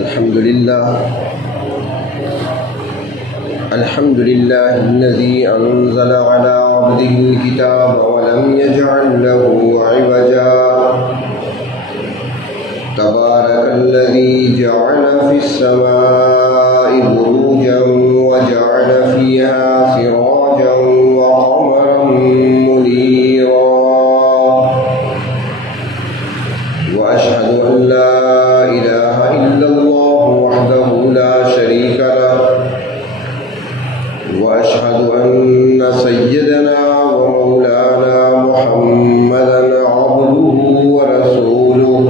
الحمد لله الذي أنزل على عبده الكتاب ولم يجعل له عوجا تبارك الذي جعل في السماء بروجا وجعل فيها سراجا وقمرا منيرا وأشهد أن لا إله إلا الله وحده لا شريك له وأشهد أن سيدنا ومولانا محمدا عبده ورسوله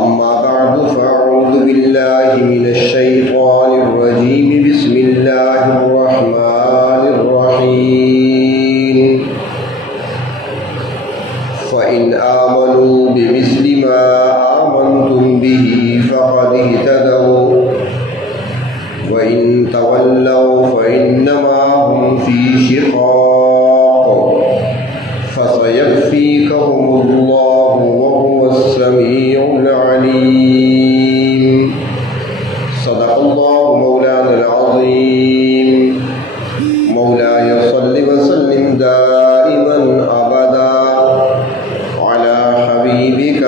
أما بعد فأعوذ بالله من الشيطان الرجيم بسم الله الرحمن الرحيم فإن آمنوا بمثل ما آمنتم به فقد اهتدوا وإن تولوا فإنما هم في شقاق فسيكفيكهم الله وهو السميع العليم صدق الله مولانا العظيم مولاي صل وسلم دائما أبدا على حبيبك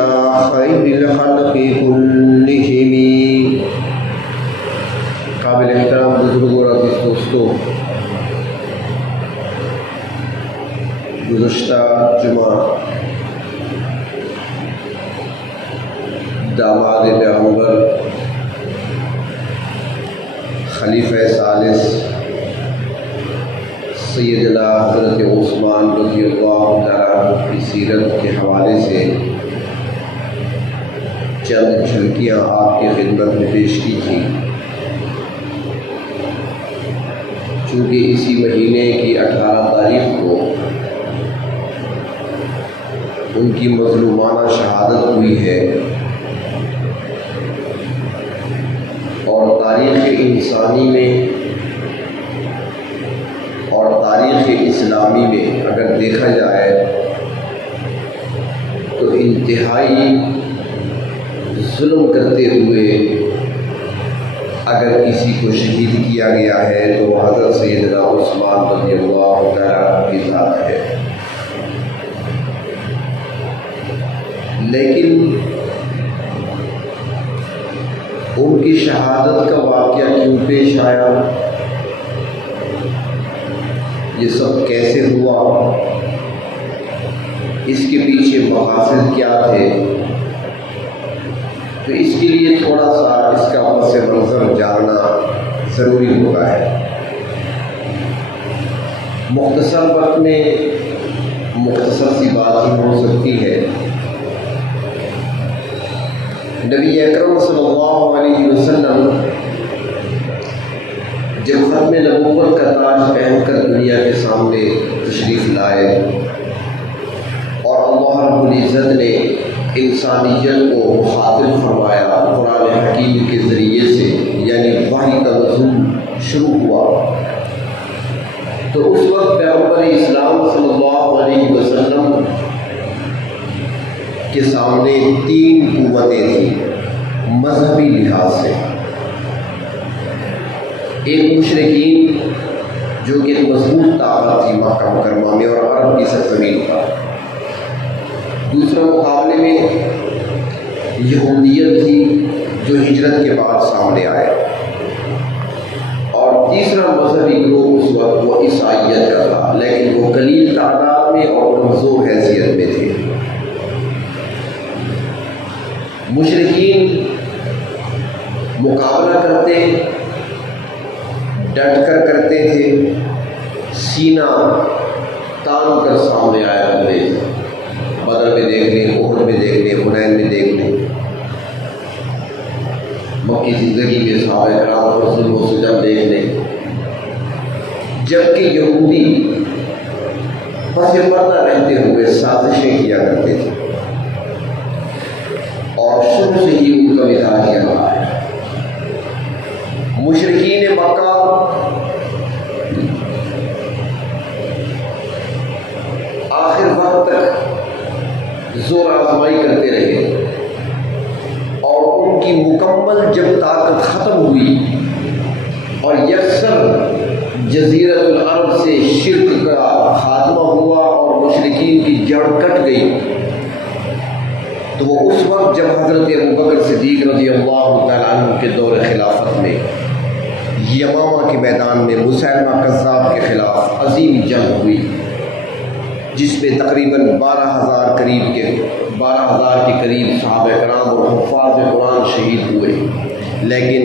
خير الخلق كلهم. قابل احترام بزرگ اور عزیز دوستوں، گزشتہ جمعہ داماد پیغمبر خلیفہ ثالث سیدنا حضرت عثمان رضی اللہ تعالیٰ عنہ کی سیرت کے حوالے سے چند جھلکیاں آپ کی خدمت میں پیش کی تھیں. چونکہ اسی مہینے کی 18 تاریخ کو ان کی مظلومانہ شہادت ہوئی ہے اور تاریخ انسانی میں اور تاریخ اسلامی میں اگر دیکھا جائے تو انتہائی ظلم کرتے ہوئے اگر کسی کو شہید کیا گیا ہے تو حضرت سیدنا عثمان رضی اللہ تعالیٰ کی ذات ہے. لیکن ان کی شہادت کا واقعہ کیوں پیش آیا، یہ سب کیسے ہوا، اس کے پیچھے مقاصد کیا تھے، تو اس کے لیے تھوڑا سا اس کا پس منظر جاننا ضروری ہوتا ہے. مختصر وقت میں مختصر سی بات ہی ہو سکتی ہے. نبی اکرم صلی اللہ علیہ وسلم جب ختم نبوت کا تاج پہن کر دنیا کے سامنے تشریف لائے اور اللہ رب العزت نے انسانیت کو مخاطب فرمایا، قرآن حکیم کے ذریعے سے یعنی وحی کا نزول شروع ہوا، تو اس وقت پیغمبر اسلام صلی اللہ علیہ وسلم کے سامنے 3 قوتیں تھیں مذہبی لحاظ سے. ایک مشرکین جو کہ مضبوط طاقت تھی مکہ مکرمہ میں اور عرب کی سرزمین پر، دوسرا مقابلے میں یہودیت تھی جو ہجرت کے بعد سامنے آئے، اور تیسرا مذہبی گروہ اس وقت وہ عیسائیت کا تھا، لیکن وہ قلیل تعداد میں اور کمزور حیثیت میں تھے. مشرکین مقابلہ کرتے، ڈٹ کر کرتے تھے، سینہ تان کر سامنے آیا کرتے تھے. بدر میں دیکھ لیں، احد میں دیکھ لیں، حنین میں دیکھ لیں، مکی زندگی میں صحابہ کرام پر ظلم و ستم دیکھ لیں. جبکہ یہودی پس پردہ رہتے ہوئے سازشیں کیا کرتے تھے اور شروع سے ہی ان کا مزاج یہ رہا ہے. مشرکین مکہ آخر وقت تک زور آزمائی کرتے رہے اور ان کی مکمل جب طاقت ختم ہوئی اور یکسر جزیرۃ العرب سے شرک کا خاتمہ ہوا اور مشرکین کی جڑ کٹ گئی، تو وہ اس وقت جب حضرت ابوبکر صدیق رضی اللہ تعالیٰ عنہ کے دور خلافت میں یمامہ کے میدان میں مسیلمہ کذاب کے خلاف عظیم جنگ ہوئی، جس میں تقریباً 12,000 کے قریب صحابہ کرام اور حفاظ قرآن شہید ہوئے، لیکن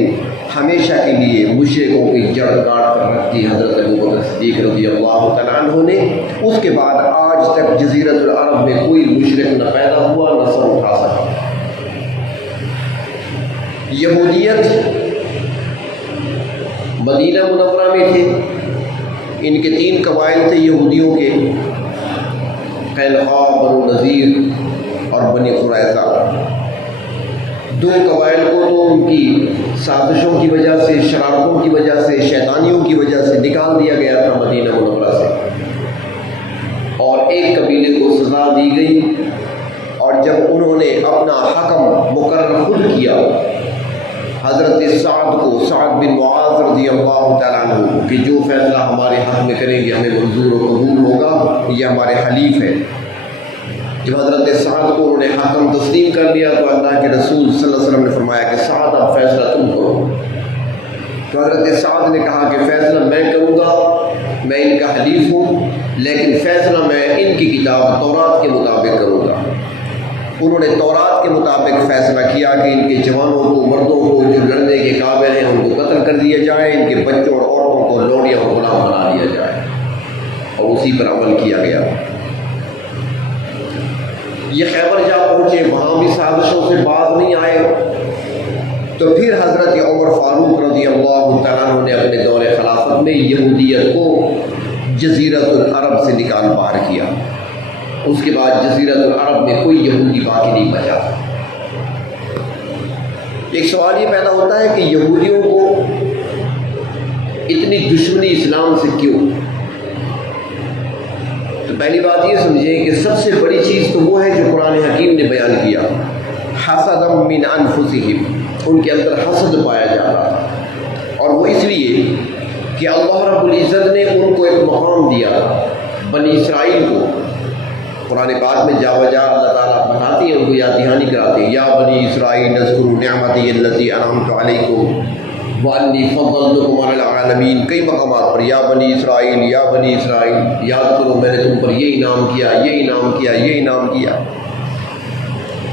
ہمیشہ کے لیے مشرکوں کی جڑ کاٹ کر رکھ دی حضرت ابوبکر صدیق رضی اللہ تعالیٰ عنہ نے۔ اس کے بعد آج تک جزیرۃ العرب میں کوئی مشرک نہ پیدا ہوا نہ سر اٹھا سکا۔ یہودیت مدینہ منورہ میں تھے، ان کے 3 قبائل تھے یہودیوں کے، قینقاع، بنو نذیر اور بنی قریظہ۔ 2 قبائل کو تو ان کی سازشوں کی وجہ سے، شرارتوں کی وجہ سے، شیطانیوں کی وجہ سے نکال دیا گیا تھا مدینہ منورہ سے، اور ایک قبیلے کو سزا دی گئی، اور جب انہوں نے اپنا حکم مقرر خود کیا، حضرت سعد بن معاذ رضی اللہ تعالیٰ عنہ کہ جو فیصلہ ہمارے حق میں کریں گے ہمیں منظور و قبول ہوگا، یہ ہمارے حلیف ہے۔ جب حضرت سعد کو انہوں نے حکم تسلیم کر لیا تو اللہ کے رسول صلی اللہ علیہ وسلم نے فرمایا کہ سعد اب فیصلہ تم کرو۔ تو حضرت سعد نے کہا کہ فیصلہ میں کروں گا، میں ان کا حلیف ہوں، لیکن فیصلہ میں ان کی کتاب تورات کے مطابق کروں گا۔ انہوں نے تورات کے مطابق فیصلہ کیا کہ ان کے جوانوں کو، مردوں کو جو لڑنے کے قابل ہیں ان کو قتل کر دیا جائے، ان کے بچوں اور عورتوں کو لوڈیا اور غلام بنا دیا جائے، اور اسی پر عمل کیا گیا۔ یہ خیبر جا پہنچے، وہاں بھی سازشوں سے باز نہیں آئے، تو پھر حضرت عمر فاروق رضی اللہ تعالیٰ عنہ نے اپنے دور خلافت میں یہودیت کو جزیرۃ العرب سے نکال باہر کیا۔ اس کے بعد جزیرۃ العرب میں کوئی یہودی باقی نہیں بچا۔ ایک سوال یہ پیدا ہوتا ہے کہ یہودیوں کو اتنی دشمنی اسلام سے کیوں؟ تو پہلی بات یہ سمجھیں کہ سب سے بڑی چیز تو وہ ہے جو قرآن حکیم نے بیان کیا، حسدا من انفسہم، ان کے اندر حسد پایا جا رہا تھا، اور وہ اس لیے کہ اللہ رب العزت نے ان کو ایک مقام دیا، بنی اسرائیل کو۔ قرآن پاک میں جا بجا اللہ تعالیٰ بتاتے ہیں، ان کو یاد دہانی کراتے ہیں، یا بنی اسرائیل اذکروا نعمتی التي انعمت علیکم وانی فضلتکم علی العالمین۔ کئی مقامات پر یا بنی اسرائیل، یا بنی اسرائیل، یاد کرو میں نے تم پر یہ انعام کیا، یہ انعام کیا، یہ انعام کیا۔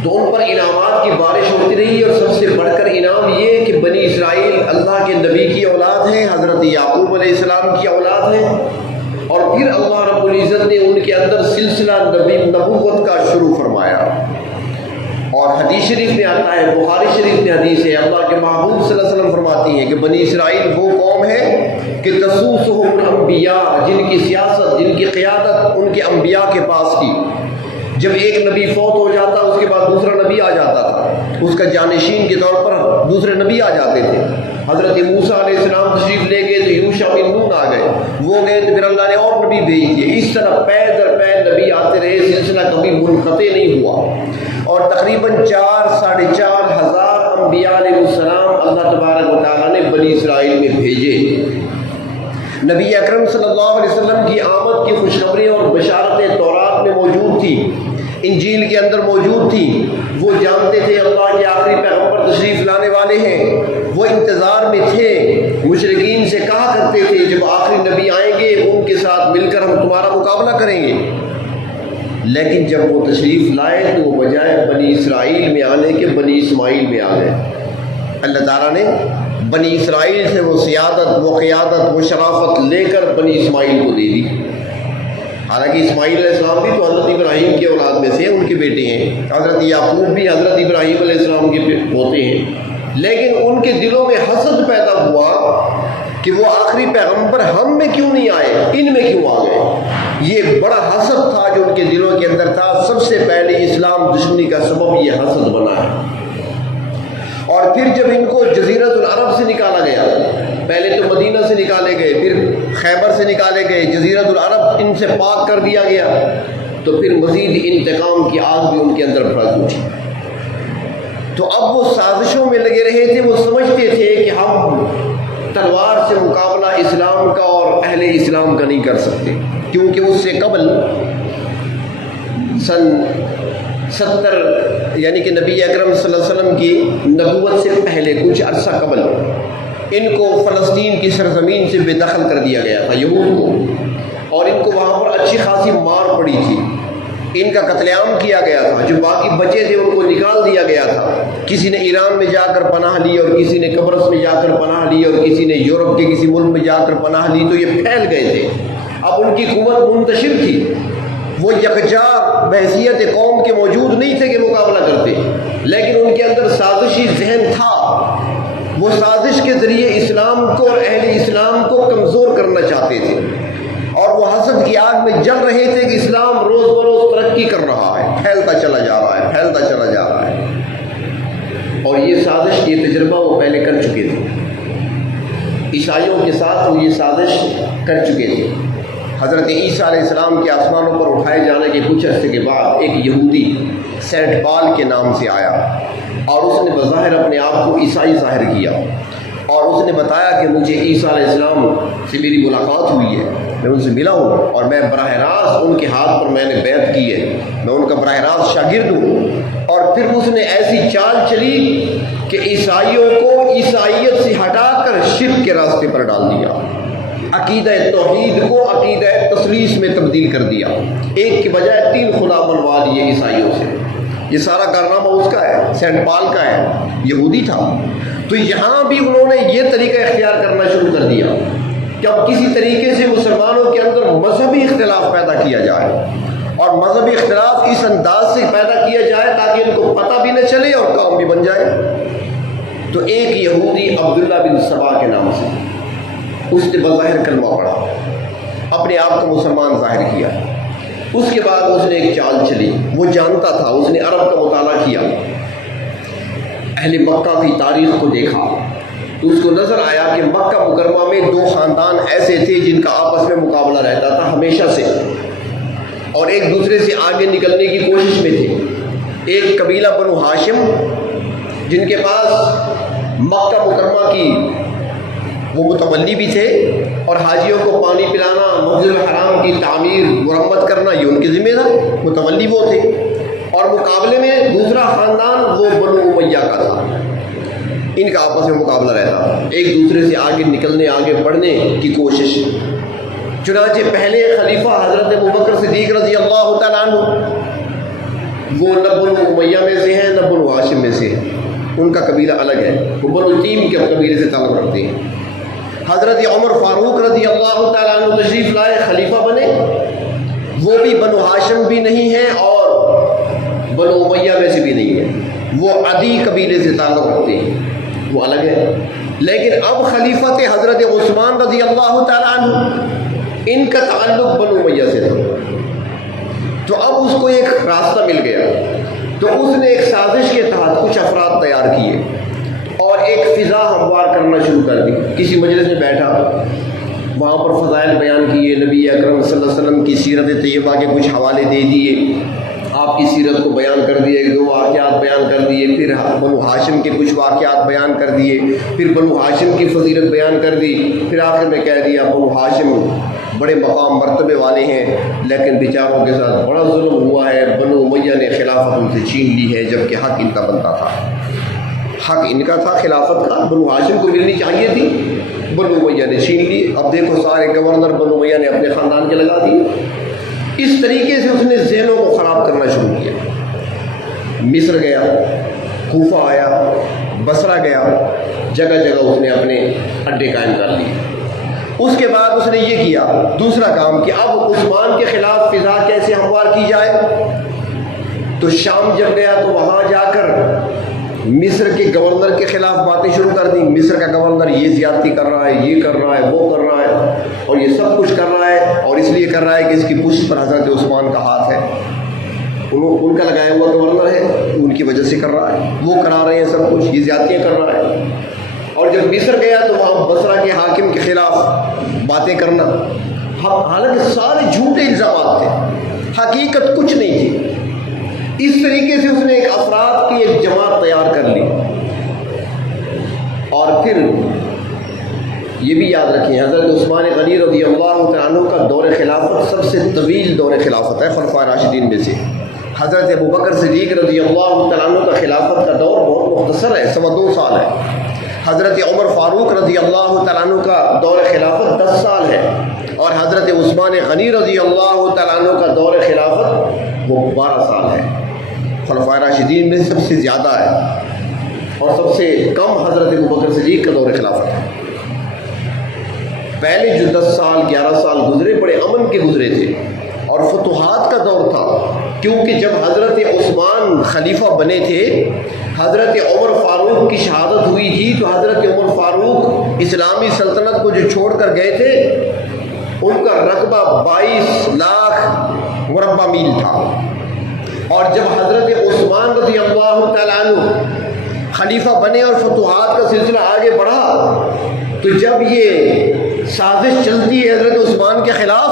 تو ان پر انعامات کی بارش ہوتی رہی، اور سب سے بڑھ کر انعام یہ کہ بنی اسرائیل اللہ کے نبی کی اولاد ہیں، حضرت یعقوب علیہ السلام کی اولاد ہیں، اور پھر اللہ رب العزت نے ان کے اندر سلسلہ نبوت کا شروع فرمایا۔ اور حدیث شریف میں آتا ہے، بخاری شریف میں حدیث ہے، اللہ کے محبوب صلی اللہ علیہ وسلم فرماتی ہیں کہ بنی اسرائیل وہ قوم ہے کہ تسوسہم الانبیاء، جن کی سیاست، جن کی قیادت ان کے انبیاء کے پاس تھی۔ جب ایک نبی فوت ہو جاتا اس کے بعد دوسرا نبی آ جاتا تھا، اس کا جانشین کے طور پر دوسرے نبی آ جاتے تھے۔ حضرت موسیٰ علیہ السلام تشریف لے گئے تو یوشع بن نون آ گئے، وہ گئے تو پھر اللہ نے اور نبی بھیج دیے۔ اس طرح پے در پے نبی آتے رہے، سلسلہ کبھی منقطع نہیں ہوا، اور تقریباً 4-4.5 ہزار انبیاء علیہ السلام اللہ تبارک و تعالیٰ نے بنی اسرائیل میں بھیجے۔ نبی اکرم صلی اللہ علیہ وسلم کی آمد کی خوشخبری اور بشارتیں تورات میں موجود تھی، انجیل کے اندر موجود تھی۔ وہ جانتے تھے اللہ کے آخری پیغمبر تشریف لانے والے ہیں، وہ انتظار میں تھے، مشرکین سے کہا کرتے تھے جب آخری نبی آئیں گے ان کے ساتھ مل کر ہم تمہارا مقابلہ کریں گے۔ لیکن جب وہ تشریف لائے تو وہ بجائے بنی اسرائیل میں آنے کے بنی اسماعیل میں آ گئے۔ اللہ تعالیٰ نے بنی اسرائیل سے وہ سیادت، وہ قیادت، وہ شرافت لے کر بنی اسماعیل کو دے دی۔ حالانکہ اسماعیل علیہ السلام بھی تو حضرت ابراہیم کی اولاد میں سے، ان کے بیٹے ہیں، حضرت یعقوب بھی حضرت ابراہیم علیہ السلام کے پوتے ہیں، لیکن ان کے دلوں میں حسد پیدا ہوا کہ وہ آخری پیغمبر ہم میں کیوں نہیں آئے، ان میں کیوں آ گئے۔ یہ بڑا حسد تھا جو ان کے دلوں کے اندر تھا۔ سب سے پہلے اسلام دشمنی کا سبب یہ حسد بنا ہے۔ اور پھر جب ان کو جزیرۃ العرب سے نکالا گیا، پہلے تو مدینہ سے نکالے گئے، پھر خیبر سے نکالے گئے، جزیرۃ العرب ان سے پاک کر دیا گیا، تو پھر مزید انتقام کی آگ بھی ان کے اندر بھڑک اٹھی۔ تو اب وہ سازشوں میں لگے رہے تھے. وہ سمجھتے تھے کہ ہم تلوار سے مقابلہ اسلام کا اور اہل اسلام کا نہیں کر سکتے، کیونکہ اس سے قبل سن 70 یعنی کہ نبی اکرم صلی اللہ علیہ وسلم کی نبوت سے پہلے کچھ عرصہ قبل ان کو فلسطین کی سرزمین سے بے دخل کر دیا گیا تھا یہود کو، اور ان کو وہاں پر اچھی خاصی مار پڑی تھی. ان کا قتل عام کیا گیا تھا. جو باقی بچے تھے ان کو نکال دیا گیا تھا. کسی نے ایران میں جا کر پناہ لی، اور کسی نے قبرص میں جا کر پناہ لی، اور کسی نے یورپ کے کسی ملک میں جا کر پناہ لی. تو یہ پھیل گئے تھے. اب ان کی قوت منتشر تھی. وہ یکجا بحیثیت قوم کے موجود نہیں تھے کہ مقابلہ کرتے، لیکن ان کے اندر سازشی ذہن تھا. وہ سازش کے ذریعے اسلام کو اور اہل اسلام کو کمزور کرنا چاہتے تھے، اور وہ حسد کی آگ میں جل رہے تھے کہ اسلام روز بروز ترقی کر رہا ہے، پھیلتا چلا جا رہا ہے، پھیلتا چلا جا رہا ہے. اور یہ سازش، یہ تجربہ وہ پہلے کر چکے تھے. عیسائیوں کے ساتھ وہ یہ سازش کر چکے تھے. حضرت عیسیٰ علیہ السلام کے آسمانوں پر اٹھائے جانے کے کچھ عرصے کے بعد ایک یہودی سینٹ پال کے نام سے آیا، اور اس نے بظاہر اپنے آپ کو عیسائی ظاہر کیا، اور اس نے بتایا کہ مجھے عیسیٰ علیہ السلام سے میری ملاقات ہوئی ہے، میں ان سے ملا ہوں، اور میں براہ راست ان کے ہاتھ پر میں نے بیعت کی ہے، میں ان کا براہ راست شاگرد ہوں. اور پھر اس نے ایسی چال چلی کہ عیسائیوں کو عیسائیت سے ہٹا کر شرک کے راستے پر ڈال دیا، عقیدہ توحید کو عقیدہ تثلیث میں تبدیل کر دیا. ایک کے بجائے 3 خدا بنوا لیے عیسائیوں سے. یہ سارا کارنامہ اس کا ہے، سینٹ پال کا ہے، یہودی تھا. تو یہاں بھی انہوں نے یہ طریقہ اختیار کرنا شروع کر دیا کہ اب کسی طریقے سے مسلمانوں کے اندر مذہبی اختلاف پیدا کیا جائے، اور مذہبی اختلاف اس انداز سے پیدا کیا جائے تاکہ ان کو پتہ بھی نہ چلے اور کام بھی بن جائے. تو ایک یہودی عبداللہ بن سبا کے نام سے، اس نے بظاہر کلمہ پڑھا، اپنے آپ کو مسلمان ظاہر کیا. اس کے بعد اس نے ایک چال چلی. وہ جانتا تھا، اس نے عرب کا مطالعہ کیا، اہل مکہ کی تاریخ کو دیکھا، تو اس کو نظر آیا کہ مکہ مکرمہ میں 2 خاندان ایسے تھے جن کا آپس میں مقابلہ رہتا تھا ہمیشہ سے، اور ایک دوسرے سے آگے نکلنے کی کوشش میں تھے. ایک قبیلہ بنو ہاشم، جن کے پاس مکہ مکرمہ کی وہ متولی بھی تھے، اور حاجیوں کو پانی پلانا، مسجد الحرام کی تعمیر مرمت کرنا یہ ان کے ذمہ تھا، متولی وہ تھے. اور مقابلے میں دوسرا خاندان وہ بنو امیہ کا تھا. ان کا آپس میں مقابلہ رہتا تھا، ایک دوسرے سے آگے نکلنے، آگے بڑھنے کی کوشش. چنانچہ پہلے خلیفہ حضرت ابوبکر صدیق رضی اللہ تعالیٰ عنہ وہ نہ بنو امیہ میں سے ہیں نہ بنو ہاشم میں سے ہیں، ان کا قبیلہ الگ ہے، وہ بنو تیم کے قبیلے سے تعلق رکھتے ہیں. حضرت عمر فاروق رضی اللہ تعالیٰ عنہ تشریف لائے، خلیفہ بنے، وہ بھی بنو ہاشم بھی نہیں ہیں اور بنو امیہ میں سے بھی نہیں ہیں، وہ عدی قبیلے سے تعلق رکھتے ہیں، وہ الگ ہے. لیکن اب خلیفت حضرت عثمان رضی اللہ تعالیٰ عنہ، ان کا تعلق بنو امیہ سے تھا. تو اب اس کو ایک راستہ مل گیا. تو اس نے ایک سازش کے تحت کچھ افراد تیار کیے اور ایک فضا ہموار کرنا شروع کر دی. کسی مجلس میں بیٹھا، وہاں پر فضائل بیان کیے، نبی اکرم صلی اللہ علیہ وسلم کی سیرت طیبہ کے کچھ حوالے دے دیے، آپ کی سیرت کو بیان کر دیے، 2 واقعات بیان کر دیے، پھر بنو ہاشم کے کچھ واقعات بیان کر دیے، پھر بنو ہاشم کی فضیلت بیان کر دی، پھر آخر میں کہہ دیا بنو ہاشم بڑے مقام مرتبے والے ہیں، لیکن بیچاروں کے ساتھ بڑا ظلم ہوا ہے، بنو امیہ نے خلافت ان سے چھین لی ہے، جبکہ حق ان کا بنتا تھا، حق ان کا تھا خلافت کا، بنو ہاشم کو ملنی چاہیے تھی، بنو امیہ نے چھین لی. اب دیکھو سارے گورنر بنو امیہ نے اپنے خاندان کے لگا دیے. اس طریقے سے اس نے ذہنوں کو خراب کرنا شروع کیا. مصر گیا، کوفہ آیا، بصرہ گیا، جگہ جگہ اس نے اپنے اڈے قائم کر لیے. اس کے بعد اس نے یہ کیا دوسرا کام کہ اب عثمان کے خلاف فضا کیسے ہموار کی جائے. تو شام جب گیا تو وہاں جا کر مصر کے گورنر کے خلاف باتیں شروع کر دی. مصر کا گورنر یہ زیادتی کر رہا ہے، یہ کر رہا ہے، وہ کر رہا ہے، اور یہ سب کچھ کر رہا ہے، اور اس لیے کر رہا ہے کہ اس کی پشت پر حضرت عثمان کا ہاتھ ہے، ان کا لگایا ہوا گورنر ہے، ان کی وجہ سے کر رہا ہے، وہ کرا رہے ہیں سب کچھ، یہ زیادتیاں کر رہا ہے. اور جب مصر گیا تو وہاں بصرہ کے حاکم کے خلاف باتیں کرنا، حالانکہ سارے جھوٹے الزامات تھے، حقیقت کچھ نہیں تھی. اس طریقے سے اس نے ایک افراد کی ایک جماعت تیار کر لی. اور پھر یہ بھی یاد رکھیں حضرت عثمان غنی رضی اللہ تعالیٰ عنہ کا دور خلافت سب سے طویل دور خلافت ہے خلفائے راشدین میں سے. حضرت ابوبکر صدیق رضی اللہ تعالیٰ عنہ کا خلافت کا دور بہت مختصر ہے، 2.25 سال ہے. حضرت عمر فاروق رضی اللہ تعالیٰ عنہ کا دور خلافت 10 سال ہے، اور حضرت عثمان غنی رضی اللہ تعالیٰ عنہ کا دور خلافت وہ 12 سال ہے. خلفائے راشدین میں سب سے زیادہ ہے، اور سب سے کم حضرت ابوبکر صدیق کا دور خلافت ہے. پہلے جو 10 سال 11 سال گزرے بڑے امن کے گزرے تھے اور فتوحات کا دور تھا، کیونکہ جب حضرت عثمان خلیفہ بنے تھے، حضرت عمر فاروق کی شہادت ہوئی تھی، تو حضرت عمر فاروق اسلامی سلطنت کو جو چھوڑ کر گئے تھے ان کا رقبہ 22 لاکھ مربع میل تھا. اور جب حضرت عثمان رضی اللہ تعالیٰ عنہ خلیفہ بنے اور فتوحات کا سلسلہ آگے بڑھا، تو جب یہ سازش چلتی ہے حضرت عثمان کے خلاف،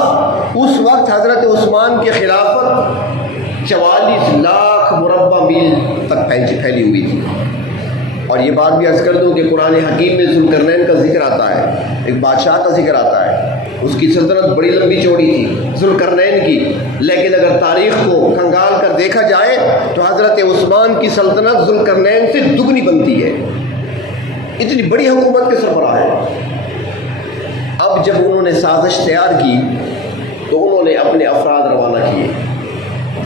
اس وقت حضرت عثمان کی خلافت 44 لاکھ مربع میل تک پھیلی ہوئی تھی. اور یہ بات بھی عرض کر دوں کہ قرآن حکیم میں ذوالقرنین کا ذکر آتا ہے، ایک بادشاہ کا ذکر آتا ہے. اس کی سلطنت بڑی لمبی چوڑی تھی ذوالقرنین کی، لیکن اگر تاریخ کو کھنگال کر دیکھا جائے تو حضرت عثمان کی سلطنت ذوالقرنین سے دگنی بنتی ہے. اتنی بڑی حکومت کے سربراہ ہے. اب جب انہوں نے سازش تیار کی تو انہوں نے اپنے افراد روانہ کیے،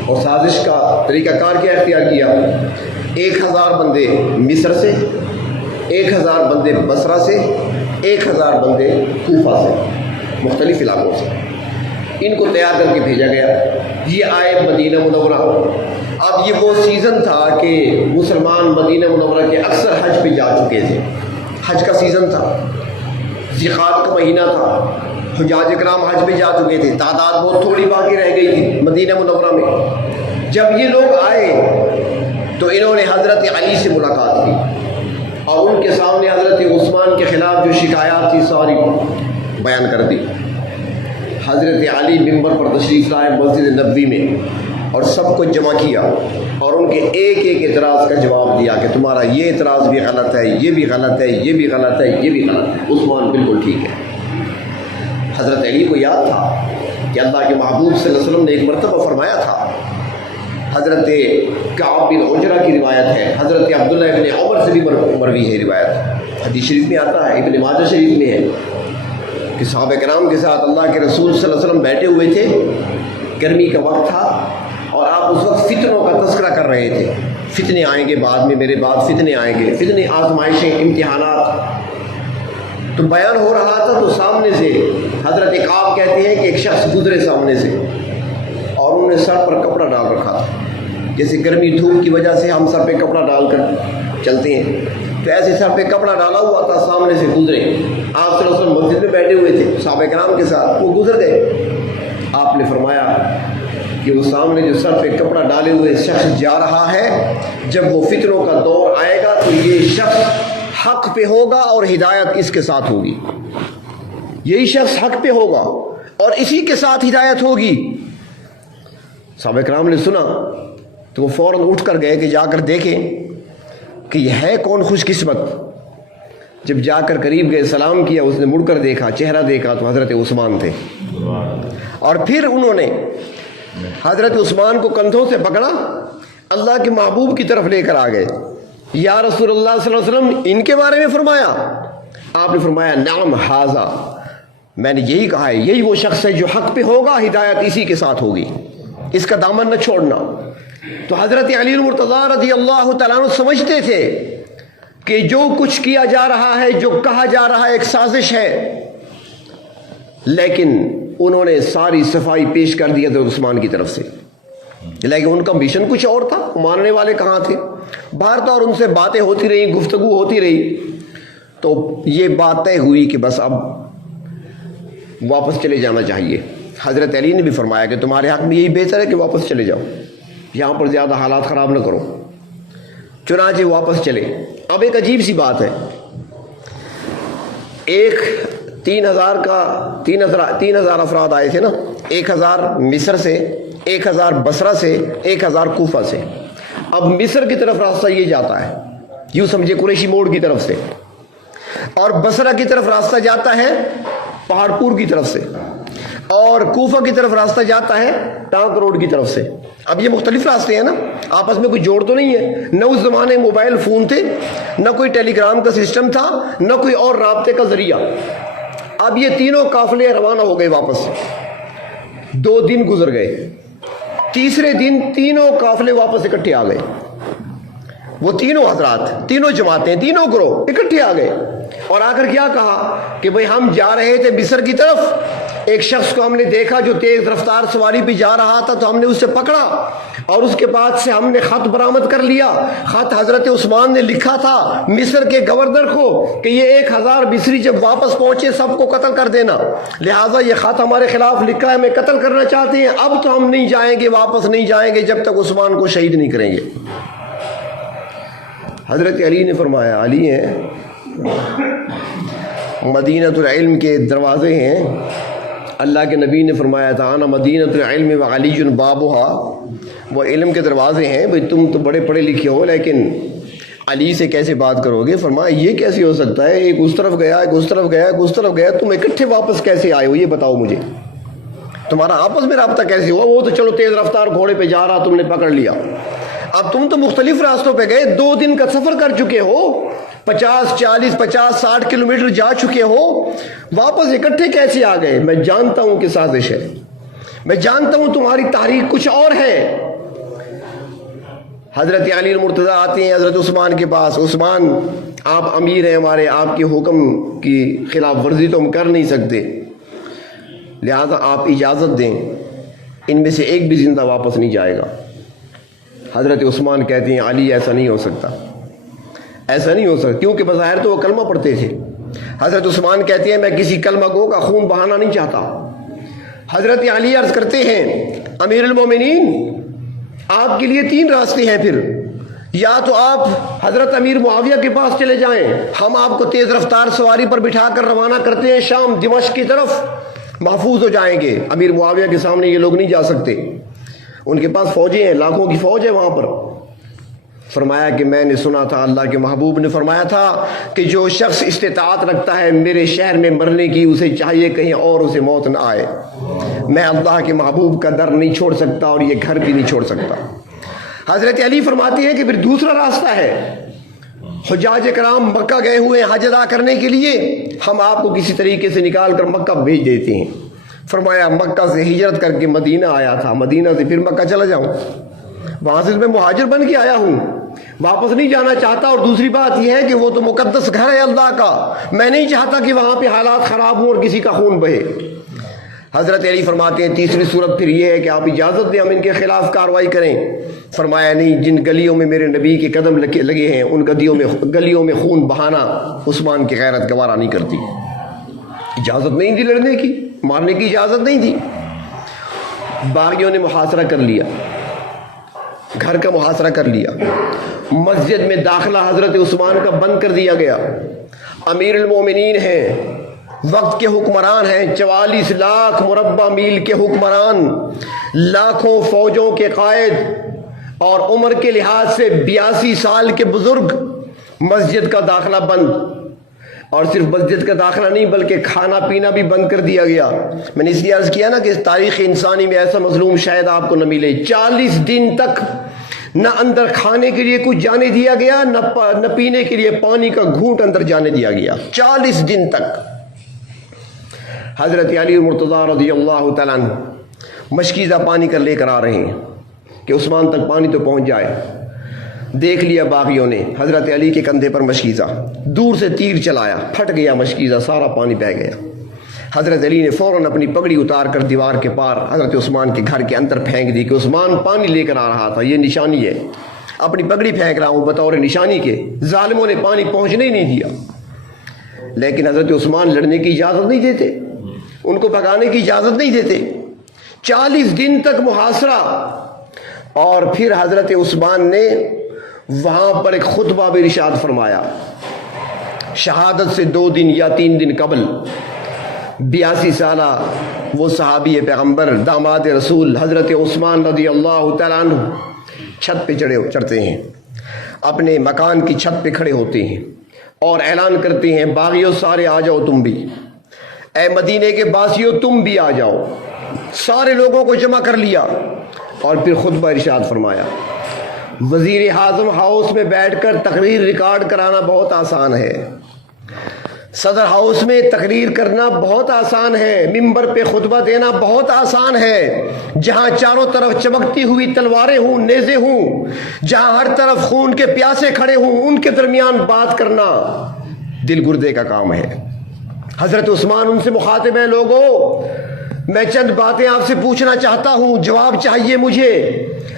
اور سازش کا طریقہ کار کیا اختیار کیا؟ 1000 بندے مصر سے، 1000 بندے بصرہ سے، 1000 بندے کوفہ سے، مختلف علاقوں سے. ان کو تیار کر کے بھیجا گیا. یہ آئے مدینہ منورہ. اب یہ وہ سیزن تھا کہ مسلمان مدینہ منورہ کے اکثر حج پہ جا چکے تھے. حج کا سیزن تھا، ذیقعدہ کا مہینہ تھا، حجاج اکرام حج پہ جا چکے تھے، تعداد بہت تھوڑی باقی رہ گئی تھی مدینہ منورہ میں. جب یہ لوگ آئے تو انہوں نے حضرت علی سے ملاقات کی، اور ان کے سامنے حضرت عثمان کے خلاف جو شکایات تھی ساری بیان کر دی. حضرت علی ممبر پر تشریف لائے مسجد نبوی میں، اور سب کو جمع کیا اور ان کے ایک ایک اعتراض کا جواب دیا کہ تمہارا یہ اعتراض بھی غلط ہے، یہ بھی غلط ہے، یہ بھی غلط ہے، یہ بھی غلط ہے. عثمان بالکل ٹھیک ہے. حضرت علی کو یاد تھا کہ اللہ کے محبوب صلی اللہ علیہ وسلم نے ایک مرتبہ فرمایا تھا. حضرت کعب بن عجرہ کی روایت ہے، حضرت عبداللہ ابن عمر سے بھی مروی ہے روایت، حدیث شریف میں آتا ہے، ابن ماجہ شریف میں ہے کہ صحابہ کرام کے ساتھ اللہ کے رسول صلی اللہ علیہ وسلم بیٹھے ہوئے تھے. گرمی کا وقت تھا اور آپ اس وقت فتنوں کا تذکرہ کر رہے تھے. فتنے آئیں گے بعد میں، میرے بعد فتنے آئیں گے، فتنے، آزمائشیں، امتحانات. تو بیان ہو رہا تھا تو سامنے سے حضرت کعب کہتے ہیں کہ ایک شخص گزرے سامنے سے، اور انہوں نے سر پر کپڑا ڈال رکھا تھا. جیسے گرمی دھوپ کی وجہ سے ہم سر پہ کپڑا ڈال کر چلتے ہیں، تو ایسے سر پہ کپڑا ڈالا ہوا تھا. سامنے سے گزرے، آپ صلی اللہ علیہ وسلم مسجد میں بیٹھے ہوئے تھے صحابہ کرام کے ساتھ، وہ گزر گئے. آپ نے فرمایا کہ وہ سامنے جو سر پہ کپڑا ڈالے ہوئے شخص جا رہا ہے، جب وہ فتنوں کا دور آئے گا تو یہ شخص حق پہ ہوگا اور ہدایت اس کے ساتھ ہوگی. یہی شخص حق پہ ہوگا اور اسی کے ساتھ ہدایت ہوگی. صحابہ کرام نے سنا تو وہ فوراً اٹھ کر گئے کہ جا کر دیکھیں کہ یہ ہے کون خوش قسمت. جب جا کر قریب گئے، سلام کیا، اس نے مڑ کر دیکھا، چہرہ دیکھا تو حضرت عثمان تھے. اور پھر انہوں نے حضرت عثمان کو کندھوں سے پکڑا، اللہ کے محبوب کی طرف لے کر آ گئے. یا رسول اللہ صلی اللہ علیہ وسلم، ان کے بارے میں فرمایا؟ آپ نے فرمایا نعم ھذا، میں نے یہی کہا ہے، یہی وہ شخص ہے جو حق پہ ہوگا، ہدایت اسی کے ساتھ ہوگی، اس کا دامن نہ چھوڑنا. تو حضرت علی المرتضیٰ رضی اللہ تعالیٰ عنہ سمجھتے تھے کہ جو کچھ کیا جا رہا ہے، جو کہا جا رہا ہے، ایک سازش ہے. لیکن انہوں نے ساری صفائی پیش کر دی حضرت عثمان کی طرف سے، لیکن ان کا مشن کچھ اور تھا. ماننے والے کہاں تھے؟ باہر تو اور ان سے باتیں ہوتی رہی، گفتگو ہوتی رہی. تو یہ بات طے ہوئی کہ بس اب واپس چلے جانا چاہیے. حضرت علی نے بھی فرمایا کہ تمہارے حق میں یہی بہتر ہے کہ واپس چلے جاؤ، یہاں پر زیادہ حالات خراب نہ کرو. چنانچہ واپس چلے. اب ایک عجیب سی بات ہے، ایک 3000 افراد آئے تھے نا، 1000 مصر سے، 1000 بصرہ سے، 1000 کوفہ سے۔ اب مصر کی طرف راستہ یہ جاتا ہے، یوں سمجھے قریشی موڑ کی طرف سے، اور بصرہ کی طرف راستہ جاتا ہے پہاڑپور کی طرف سے، اور کوفہ کی طرف راستہ جاتا ہے ٹانک روڈ کی طرف سے۔ اب یہ مختلف راستے ہیں نا، آپس میں کوئی جوڑ تو نہیں ہے، نہ اس زمانے موبائل فون تھے، نہ کوئی ٹیلی گرام کا سسٹم تھا، نہ کوئی اور رابطے کا ذریعہ۔ اب یہ تینوں قافلے روانہ ہو گئے واپس، 2 دن گزر گئے، تیسرے دن تینوں قافلے واپس اکٹھے آ گئے۔ وہ تینوں حضرات، تینوں جماعتیں، تینوں گروہ اکٹھے آ گئے، اور آ کر کیا کہا کہ بھئی ہم جا رہے تھے مصر کی طرف، ایک شخص کو ہم نے دیکھا جو تیز رفتار سواری پہ جا رہا تھا، تو ہم نے اسے پکڑا، اور اس کے بعد سے ہم نے خط برآمد کر لیا۔ خط حضرت عثمان نے لکھا تھا مصر کے گورنر کو کہ یہ 1000 مصری جب واپس پہنچے سب کو قتل کر دینا، لہٰذا یہ خط ہمارے خلاف لکھا ہے، ہمیں قتل کرنا چاہتے ہیں، اب تو ہم نہیں جائیں گے، واپس نہیں جائیں گے جب تک عثمان کو شہید نہیں کریں گے۔ حضرت علی نے فرمایا، علی ہیں، مدینۃ العلم کے دروازے ہیں، اللہ کے نبی نے فرمایا تھا انا مدینۃ العلم وعلی بابها، وہ علم کے دروازے ہیں، بھئی تم تو بڑے پڑھے لکھے ہو لیکن علی سے کیسے بات کرو گے؟ فرمایا یہ کیسے ہو سکتا ہے، ایک اس طرف گیا، ایک اس طرف گیا، ایک اس طرف گیا، تم اکٹھے واپس کیسے آئے ہو؟ یہ بتاؤ مجھے، تمہارا آپس میں رابطہ کیسے ہوا؟ وہ تو چلو تیز رفتار گھوڑے پہ جا رہا، تم نے پکڑ لیا، اب تم تو مختلف راستوں پہ گئے، 2 دن کا سفر کر چکے ہو، 50 40 50 60 کلومیٹر جا چکے ہو، واپس اکٹھے کیسے آ گئے؟ میں جانتا ہوں کہ سازش ہے، میں جانتا ہوں تمہاری تحریک کچھ اور ہے۔ حضرت علی المرتضیٰ آتے ہیں حضرت عثمان کے پاس، عثمان آپ امیر ہیں ہمارے، آپ کے حکم کی خلاف ورزی تو ہم کر نہیں سکتے، لہذا آپ اجازت دیں، ان میں سے ایک بھی زندہ واپس نہیں جائے گا۔ حضرت عثمان کہتے ہیں علی ایسا نہیں ہو سکتا، ایسا نہیں ہو سکتا، کیونکہ بظاہر تو وہ کلمہ پڑھتے تھے۔ حضرت عثمان کہتے ہیں میں کسی کلمہ گو کا خون بہانا نہیں چاہتا۔ حضرت علی عرض کرتے ہیں امیر المومنین آپ کے لیے 3 راستے ہیں، پھر یا تو آپ حضرت امیر معاویہ کے پاس چلے جائیں، ہم آپ کو تیز رفتار سواری پر بٹھا کر روانہ کرتے ہیں شام دمشق کی طرف، محفوظ ہو جائیں گے، امیر معاویہ کے سامنے یہ لوگ نہیں جا سکتے، ان کے پاس فوجیں ہیں، لاکھوں کی فوج ہے وہاں پر۔ فرمایا کہ میں نے سنا تھا اللہ کے محبوب نے فرمایا تھا کہ جو شخص استطاعت رکھتا ہے میرے شہر میں مرنے کی، اسے چاہیے کہیں اور اسے موت نہ آئے، میں اللہ کے محبوب کا در نہیں چھوڑ سکتا اور یہ گھر بھی نہیں چھوڑ سکتا۔ حضرت علی فرماتے ہیں کہ پھر دوسرا راستہ ہے، حجاج کرام مکہ گئے ہوئے حج ادا کرنے کے لیے، ہم آپ کو کسی طریقے سے نکال کر مکہ بھیج دیتے ہیں۔ فرمایا مکہ سے ہجرت کر کے مدینہ آیا تھا، مدینہ سے پھر مکہ چلا جاؤں، وہاں سے میں مہاجر بن کے آیا ہوں، واپس نہیں جانا چاہتا، اور دوسری بات یہ ہے کہ وہ تو مقدس گھر ہے اللہ کا، میں نہیں چاہتا کہ وہاں پہ حالات خراب ہوں اور کسی کا خون بہے۔ حضرت علی فرماتے ہیں تیسری صورت پھر یہ ہے کہ آپ اجازت دیں ہم ان کے خلاف کارروائی کریں۔ فرمایا نہیں، جن گلیوں میں میرے نبی کے قدم لگے ہیں ان گلیوں میں خون بہانا عثمان کی غیرت گوارا نہیں کرتی، اجازت نہیں دی، لڑنے کی مارنے کی اجازت نہیں دی۔ باغیوں نے محاصرہ کر لیا، گھر کا محاصرہ کر لیا، مسجد میں داخلہ حضرت عثمان کا بند کر دیا گیا۔ امیر المومنین ہیں، وقت کے حکمران ہیں، 44 لاکھ مربع میل کے حکمران، لاکھوں فوجوں کے قائد، اور عمر کے لحاظ سے 82 سال کے بزرگ، مسجد کا داخلہ بند، اور صرف مسجد کا داخلہ نہیں بلکہ کھانا پینا بھی بند کر دیا گیا۔ میں نے اس لیے عرض کیا نا کہ تاریخ انسانی میں ایسا مظلوم شاید آپ کو نہ ملے، 40 دن تک نہ اندر کھانے کے لیے کچھ جانے دیا گیا، نہ پینے کے لیے پانی کا گھونٹ اندر جانے دیا گیا، 40 دن تک۔ حضرت علی مرتضیٰ رضی اللہ تعالیٰ عنہ مشکیزہ پانی کر لے کر آ رہے ہیں کہ عثمان تک پانی تو پہنچ جائے۔ دیکھ لیا باغیوں نے حضرت علی کے کندھے پر مشکیزہ، دور سے تیر چلایا، پھٹ گیا مشکیزہ، سارا پانی بہہ گیا۔ حضرت علی نے فوراً اپنی پگڑی اتار کر دیوار کے پار حضرت عثمان کے گھر کے اندر پھینک دی کہ عثمان پانی لے کر آ رہا تھا، یہ نشانی ہے، اپنی پگڑی پھینک رہا ہوں بطور نشانی کے۔ ظالموں نے پانی پہنچنے ہی نہیں دیا، لیکن حضرت عثمان لڑنے کی اجازت نہیں دیتے، ان کو بھگانے کی اجازت نہیں دیتے۔ 40 دن تک محاصرہ، اور پھر حضرت عثمان نے وہاں پر ایک خطبہ بھی ارشاد فرمایا، شہادت سے 2 دن یا 3 دن قبل 82 سالہ وہ صحابی پیغمبر داماد رسول حضرت عثمان رضی اللہ تعالیٰ عنہ چھت پہ چڑھتے ہیں، اپنے مکان کی چھت پہ کھڑے ہوتے ہیں اور اعلان کرتے ہیں باغیوں سارے آ جاؤ تم بھی، اے مدینے کے باسیوں تم بھی آ جاؤ۔ سارے لوگوں کو جمع کر لیا اور پھر خطبہ ارشاد فرمایا۔ وزیر اعظم ہاؤس میں بیٹھ کر تقریر ریکارڈ کرانا بہت آسان ہے، صدر ہاؤس میں تقریر کرنا بہت آسان ہے، ممبر پہ خطبہ دینا بہت آسان ہے۔ جہاں چاروں طرف چمکتی ہوئی تلواریں ہوں، نیزے ہوں، جہاں ہر طرف خون کے پیاسے کھڑے ہوں، ان کے درمیان بات کرنا دل گردے کا کام ہے۔ حضرت عثمان ان سے مخاطب ہیں، لوگوں میں چند باتیں آپ سے پوچھنا چاہتا ہوں، جواب چاہیے مجھے،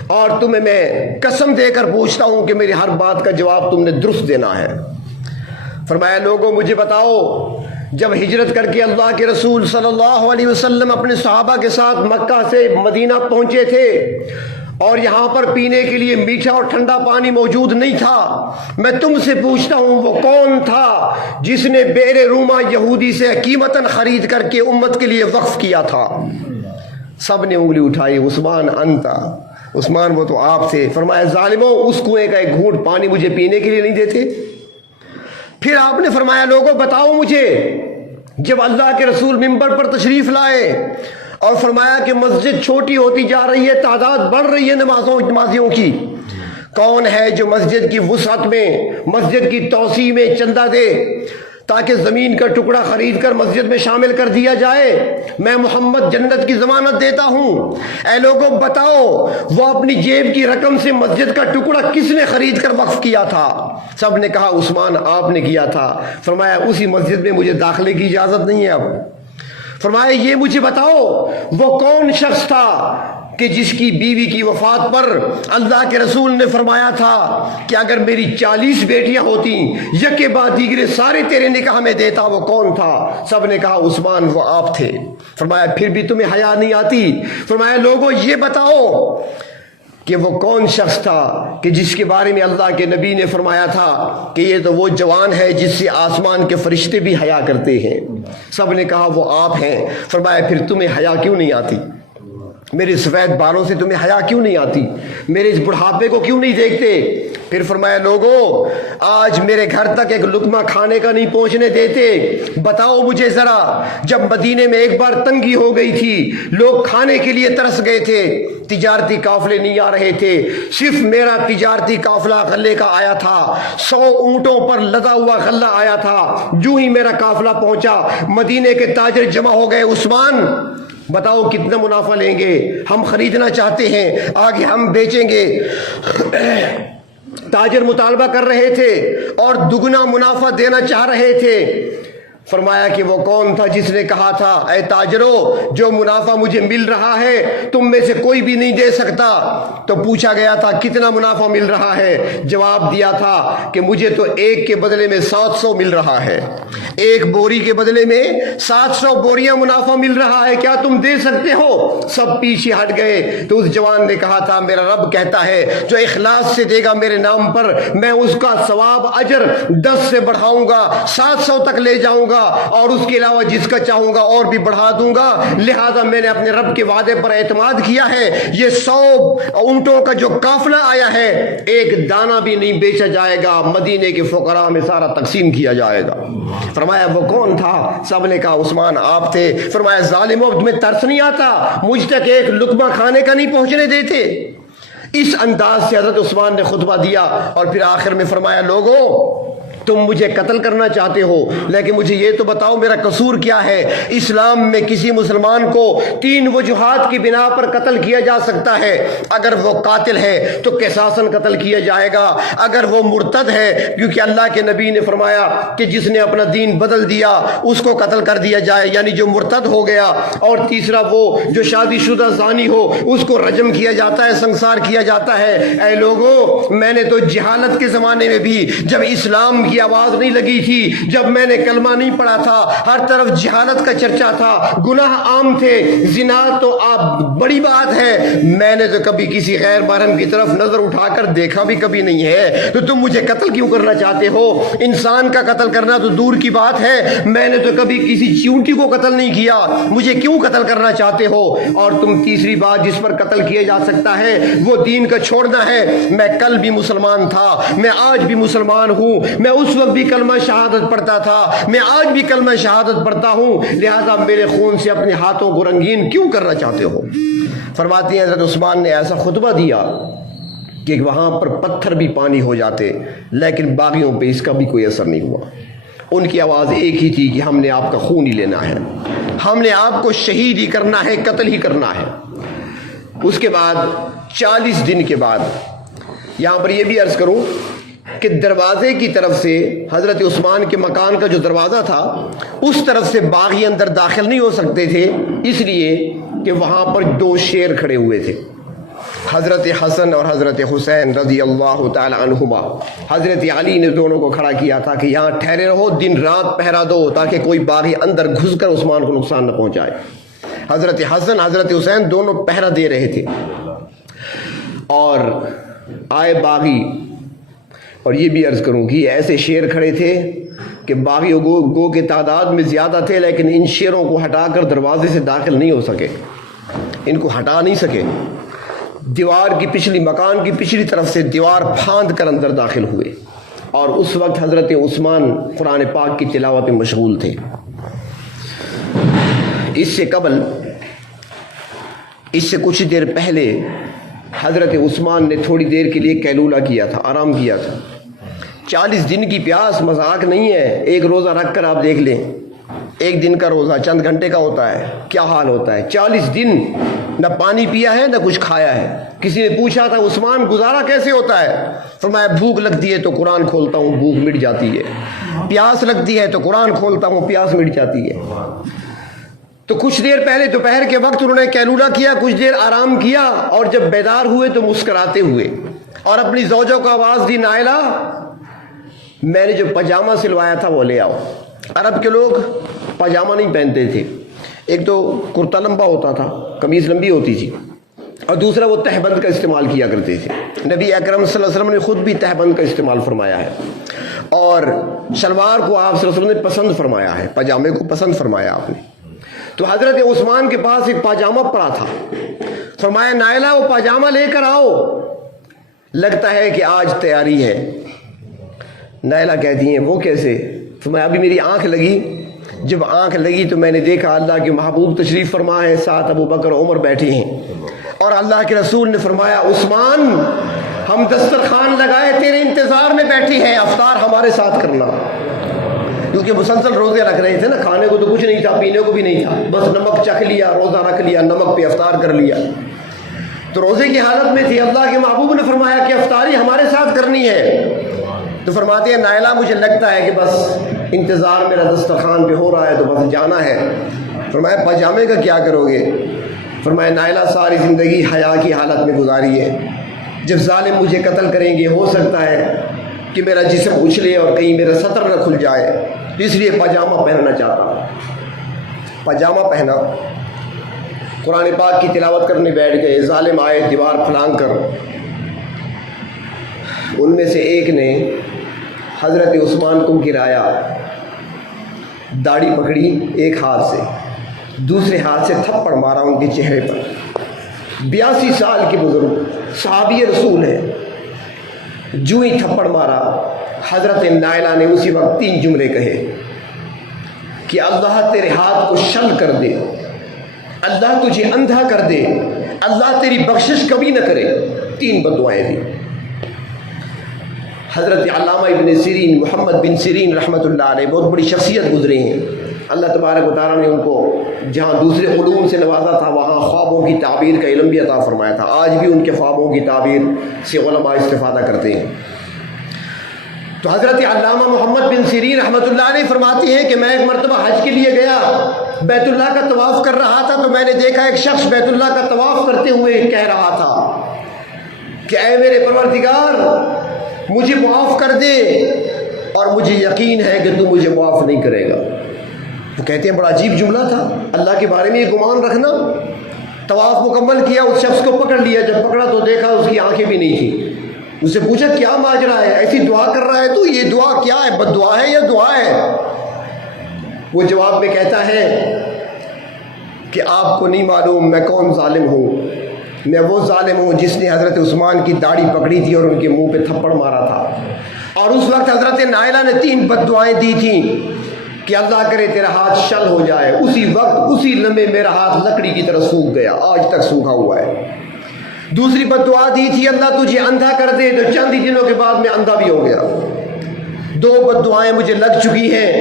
اور تمہیں میں قسم دے کر پوچھتا ہوں کہ میری ہر بات کا جواب تم نے درست دینا ہے۔ فرمایا لوگوں مجھے بتاؤ، جب ہجرت کر کے اللہ کے رسول صلی اللہ علیہ وسلم اپنے صحابہ کے ساتھ مکہ سے مدینہ پہنچے تھے اور یہاں پر پینے کے لیے میٹھا اور ٹھنڈا پانی موجود نہیں تھا، میں تم سے پوچھتا ہوں وہ کون تھا جس نے بئر روما یہودی سے قیمتاً خرید کر کے امت کے لیے وقف کیا تھا؟ سب نے انگلی اٹھائی، عثمان انتا، عثمان وہ تو آپ تھے۔ فرمایا ظالموں، اس کنویں کا ایک گھونٹ پانی مجھے پینے کے لیے نہیں دیتے؟ پھر آپ نے فرمایا لوگوں بتاؤ مجھے، جب اللہ کے رسول منبر پر تشریف لائے اور فرمایا کہ مسجد چھوٹی ہوتی جا رہی ہے، تعداد بڑھ رہی ہے نمازیوں کی، کون ہے جو مسجد کی وسعت میں، مسجد کی توسیع میں چندہ دے تاکہ زمین کا ٹکڑا خرید کر مسجد میں شامل کر دیا جائے؟ میں محمد جنت کی ضمانت دیتا ہوں۔ اے لوگوں بتاؤ، وہ اپنی جیب کی رقم سے مسجد کا ٹکڑا کس نے خرید کر وقف کیا تھا؟ سب نے کہا عثمان آپ نے کیا تھا۔ فرمایا اسی مسجد میں مجھے داخلے کی اجازت نہیں ہے اب۔ فرمایا یہ مجھے بتاؤ وہ کون شخص تھا کہ جس کی بیوی کی وفات پر اللہ کے رسول نے فرمایا تھا کہ اگر میری 40 بیٹیاں ہوتی یکے بعد دیگرے سارے تیرے نکاح میں دیتا؟ وہ کون تھا؟ سب نے کہا عثمان وہ آپ تھے۔ فرمایا پھر بھی تمہیں حیا نہیں آتی؟ فرمایا لوگوں یہ بتاؤ کہ وہ کون شخص تھا کہ جس کے بارے میں اللہ کے نبی نے فرمایا تھا کہ یہ تو وہ جوان ہے جس سے آسمان کے فرشتے بھی حیا کرتے ہیں؟ سب نے کہا وہ آپ ہیں۔ فرمایا پھر تمہیں حیا کیوں نہیں آتی؟ میرے سفید بالوں سے تمہیں حیا کیوں نہیں آتی؟ میرے اس بڑھاپے کو کیوں نہیں دیکھتے؟ پھر فرمایا لوگوں آج میرے گھر تک ایک لقمہ کھانے کا نہیں پہنچنے دیتے، بتاؤ مجھے ذرا، جب مدینے میں ایک بار تنگی ہو گئی تھی، لوگ کھانے کے لیے ترس گئے تھے، تجارتی قافلے نہیں آ رہے تھے، صرف میرا تجارتی قافلہ غلے کا آیا تھا، 100 اونٹوں پر لدا ہوا غلہ آیا تھا، جو ہی میرا قافلہ پہنچا مدینے کے تاجر جمع ہو گئے، عثمان بتاؤ کتنا منافع لیں گے؟ ہم خریدنا چاہتے ہیں، آگے ہم بیچیں گے۔ تاجر مطالبہ کر رہے تھے اور دگنا منافع دینا چاہ رہے تھے۔ فرمایا کہ وہ کون تھا جس نے کہا تھا اے تاجروں جو منافع مجھے مل رہا ہے تم میں سے کوئی بھی نہیں دے سکتا؟ تو پوچھا گیا تھا کتنا منافع مل رہا ہے؟ جواب دیا تھا کہ مجھے تو ایک کے بدلے میں 700 مل رہا ہے، ایک بوری کے بدلے میں 700 بوریاں منافع مل رہا ہے، کیا تم دے سکتے ہو؟ سب پیچھے ہٹ گئے۔ تو اس جوان نے کہا تھا میرا رب کہتا ہے جو اخلاص سے دے گا میرے نام پر میں اس کا ثواب اجر 10 سے بڑھاؤں گا، 700 تک لے جاؤں گا، اور اس کے علاوہ جس کا چاہوں گا اور بھی بڑھا دوں گا۔ لہذا میں نے اپنے رب کے وعدے پر اعتماد کیا ہے، یہ 100 اونٹوں کا جو قافلہ آیا ہے ایک دانہ بھی نہیں بیچا جائے گا، مدینے کے فقراء میں سارا تقسیم کیا جائے گا۔ فرمایا وہ کون تھا؟ سب نے کہا عثمان آپ تھے۔ فرمایا ظالموں تمہیں ترس نہیں آتا؟ مجھ تک ایک لقمہ کھانے کا نہیں پہنچنے دیتے؟ اس انداز سے حضرت عثمان نے خطبہ دیا اور پھر آخر میں فرمایا لوگوں تم مجھے قتل کرنا چاہتے ہو لیکن مجھے یہ تو بتاؤ میرا قصور کیا ہے؟ اسلام میں کسی مسلمان کو 3 وجوہات کی بنا پر قتل کیا جا سکتا ہے۔ اگر وہ قاتل ہے تو قصاصاً قتل کیا جائے گا، اگر وہ مرتد ہے کیونکہ اللہ کے نبی نے فرمایا کہ جس نے اپنا دین بدل دیا اس کو قتل کر دیا جائے، یعنی جو مرتد ہو گیا، اور تیسرا وہ جو شادی شدہ زانی ہو اس کو رجم کیا جاتا ہے، سنسار کیا جاتا ہے۔ اے لوگوں میں نے تو جہالت کے زمانے میں بھی جب اسلام کی آواز نہیں لگی تھی جب میں نے کلمہ نہیں پڑھا تھا. ہر طرف جہالت کا چرچا تھا, گناہ عام تھے, زنا تو آپ بڑی بات ہے. میں نے تو کبھی کسی غیر محرم کی طرف نظر اٹھا کر دیکھا بھی کبھی نہیں ہے, تو تم مجھے قتل کیوں کرنا چاہتے ہو؟ انسان کا قتل کرنا تو دور کی بات ہے, میں نے تو کبھی کسی چیونٹی کو قتل نہیں کیا, مجھے کیوں قتل کرنا چاہتے ہو؟ اور تم تیسری بات جس پر قتل کیا جا سکتا ہے وہ دین کا چھوڑنا ہے. میں کل بھی مسلمان تھا, میں آج بھی مسلمان ہوں, میں اس وقت بھی کلمہ شہادت پڑھتا تھا, میں آج بھی کلمہ شہادت پڑھتا ہوں, لہذا میرے خون سے اپنے ہاتھوں کو رنگین کیوں کرنا چاہتے ہو؟ فرماتی ہیں حضرت عثمان نے ایسا خطبہ دیا کہ وہاں پر پتھر بھی پانی ہو جاتے, لیکن باغیوں پہ اس کا بھی کوئی اثر نہیں ہوا. ان کی آواز ایک ہی تھی کہ ہم نے آپ کا خون ہی لینا ہے, ہم نے آپ کو شہید ہی کرنا ہے, قتل ہی کرنا ہے. اس کے بعد 40 دن کے بعد, یہاں پر یہ بھی عرض کروں کہ دروازے کی طرف سے حضرت عثمان کے مکان کا جو دروازہ تھا اس طرف سے باغی اندر داخل نہیں ہو سکتے تھے, اس لیے کہ وہاں پر 2 شیر کھڑے ہوئے تھے, حضرت حسن اور حضرت حسین رضی اللہ تعالی عنہما. حضرت علی نے دونوں کو کھڑا کیا تھا کہ یہاں ٹھہرے رہو, دن رات پہرا دو تاکہ کوئی باغی اندر گھس کر عثمان کو نقصان نہ پہنچائے. حضرت حسن حضرت حسین دونوں پہرا دے رہے تھے, اور آئے باغی, اور یہ بھی عرض کروں کہ ایسے شیر کھڑے تھے کہ باغی گو کے تعداد میں زیادہ تھے, لیکن ان شیروں کو ہٹا کر دروازے سے داخل نہیں ہو سکے, ان کو ہٹا نہیں سکے. دیوار کی پچھلی, مکان کی پچھلی طرف سے دیوار پھاند کر اندر داخل ہوئے, اور اس وقت حضرت عثمان قرآن پاک کی تلاوت میں مشغول تھے. اس سے قبل, اس سے کچھ دیر پہلے حضرت عثمان نے تھوڑی دیر کے لیے قیلولہ کیا تھا, آرام کیا تھا. 40 دن کی پیاس مذاق نہیں ہے. ایک روزہ رکھ کر آپ دیکھ لیں, ایک دن کا روزہ چند گھنٹے کا ہوتا ہے, کیا حال ہوتا ہے. 40 دن نہ پانی پیا ہے نہ کچھ کھایا ہے. کسی نے پوچھا تھا عثمان گزارا کیسے ہوتا ہے؟ فرمایا بھوک لگتی ہے تو قرآن کھولتا ہوں, بھوک مٹ جاتی ہے. پیاس لگتی ہے تو قرآن کھولتا ہوں, پیاس مٹ جاتی ہے. تو کچھ دیر پہلے دوپہر کے وقت انہوں نے قیلولہ کیا, کچھ دیر آرام کیا, اور جب بیدار ہوئے تو مسکراتے ہوئے اور اپنی زوجوں کو آواز دی, نائلہ میں نے جو پاجامہ سلوایا تھا وہ لے آؤ. عرب کے لوگ پاجامہ نہیں پہنتے تھے, ایک تو کرتا لمبا ہوتا تھا, قمیض لمبی ہوتی تھی, اور دوسرا وہ تہبند کا استعمال کیا کرتے تھے. نبی اکرم صلی اللہ علیہ وسلم نے خود بھی تہبند کا استعمال فرمایا ہے, اور شلوار کو آپ صلی اللہ علیہ وسلم نے پسند فرمایا ہے, پاجامے کو پسند فرمایا آپ نے. تو حضرت عثمان کے پاس ایک پاجامہ پڑا تھا, فرمایا نائلہ وہ پاجامہ لے کر آؤ, لگتا ہے کہ آج تیاری ہے. نائلہ کہتی ہیں وہ کیسے؟ فرمایا ابھی میری آنکھ لگی, جب آنکھ لگی تو میں نے دیکھا اللہ کے محبوب تشریف فرما ہے, ساتھ ابو بکر عمر بیٹھے ہیں, اور اللہ کے رسول نے فرمایا عثمان ہم دسترخوان لگائے تیرے انتظار میں بیٹھے ہیں, افطار ہمارے ساتھ کرنا. کیونکہ مسلسل روزے رکھ رہے تھے نا, کھانے کو تو کچھ نہیں تھا, پینے کو بھی نہیں تھا, بس نمک چکھ لیا, روزہ رکھ لیا, نمک پہ افطار کر لیا, تو روزے کی حالت میں تھی. اللہ کے محبوب نے فرمایا کہ افطاری ہمارے ساتھ کرنی ہے. تو فرماتے ہیں نائلہ مجھے لگتا ہے کہ بس انتظار میرا دسترخوان پہ ہو رہا ہے تو بس جانا ہے. فرمایا پاجامے کا کیا کرو گے؟ فرمایا نائلہ ساری زندگی حیا کی حالت میں گزاری ہے, جب ظالم مجھے قتل کریں گے ہو سکتا ہے کہ میرا جسم اچھلے اور کہیں میرا سطر نہ کھل جائے, اس لیے پاجامہ پہننا چاہتا ہوں. پاجامہ پہنا, قرآن پاک کی تلاوت کرنے بیٹھ گئے. ظالم آئے دیوار پھلانگ کر, ان میں سے ایک نے حضرت عثمان کو گرایا, داڑھی پکڑی ایک ہاتھ سے, دوسرے ہاتھ سے تھپڑ مارا ان کے چہرے پر. 82 سال کے بزرگ صحابی رسول ہیں, جو ہی تھپڑ مارا حضرت نائلہ نے اسی وقت 3 جملے کہے کہ اللہ تیرے ہاتھ کو شل کر دے, اللہ تجھے اندھا کر دے, اللہ تیری بخشش کبھی نہ کرے. 3 بددعائیں دی. حضرت علامہ ابن سیرین, محمد بن سیرین رحمۃ اللہ علیہ, بہت بڑی شخصیت گزرے ہیں. اللہ تبارک و تعالیٰ نے ان کو جہاں دوسرے علوم سے نوازا تھا وہاں خوابوں کی تعبیر کا علم بھی عطا فرمایا تھا. آج بھی ان کے خوابوں کی تعبیر سے علماء استفادہ کرتے ہیں. تو حضرت علامہ محمد بن سیرین رحمۃ اللہ علیہ فرماتے ہیں کہ میں ایک مرتبہ حج کے لیے گیا, بیت اللہ کا طواف کر رہا تھا, تو میں نے دیکھا ایک شخص بیت اللہ کا طواف کرتے ہوئے کہہ رہا تھا کہ اے میرے پروردگار مجھے معاف کر دے, اور مجھے یقین ہے کہ تو مجھے معاف نہیں کرے گا۔ وہ کہتے ہیں بڑا عجیب جملہ تھا، اللہ کے بارے میں یہ گمان رکھنا۔ طواف مکمل کیا، اس شخص کو پکڑ لیا، جب پکڑا تو دیکھا اس کی آنکھیں بھی نہیں تھیں۔ اس سے پوچھا کیا ماجرا ہے، ایسی دعا کر رہا ہے تو یہ دعا کیا ہے، بد دعا ہے یا دعا ہے؟ وہ جواب میں کہتا ہے کہ آپ کو نہیں معلوم میں کون ظالم ہوں، میں وہ ظالم ہوں جس نے حضرت عثمان کی داڑھی پکڑی تھی اور ان کے منہ پہ تھپڑ مارا تھا، اور اس وقت حضرت نائلہ نے 3 بد دعائیں دی تھیں کہ اللہ کرے تیرا ہاتھ شل ہو جائے۔ اسی وقت اسی لمحے میرا ہاتھ لکڑی کی طرح سوکھ گیا، آج تک سوکھا ہوا ہے۔ دوسری بد دعا دی تھی اللہ تجھے اندھا کر دے، تو چند ہی دنوں کے بعد میں اندھا بھی ہو گیا۔ 2 بد دعائیں مجھے لگ چکی ہیں۔